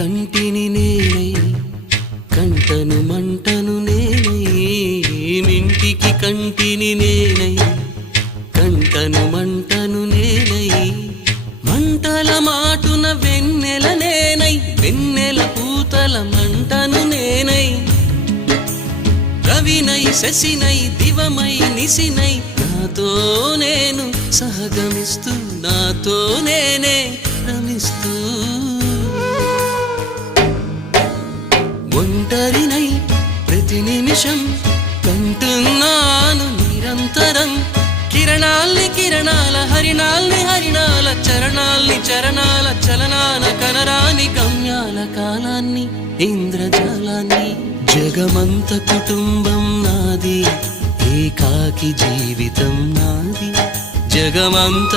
కంటిని నేనై కంటను మంటను నేనై మింటికి కంటిని నేనై కంటను మంటను నేనై మంటల మాటున వెన్నెల నేనై వెన్నెల పూతల మంటను నేనై రవినై శశినై దివమై నిశినై నాతో నేను సహగమిస్తూ నాతో నేనే రమిస్తూ ఒంటరినై ప్రతి నిమిషం కంటున్నాను నిరంతరం కిరణాల్ని కిరణాల హరిణాల్ని హరిణాల చరణాల్ని చరణాల చలనాన కనరాని గమ్యాల కాలాన్ని ఇంద్రజాలాన్ని జగమంత కుటుంబం నాది ఏకాకి జీవితం నాది జగమంత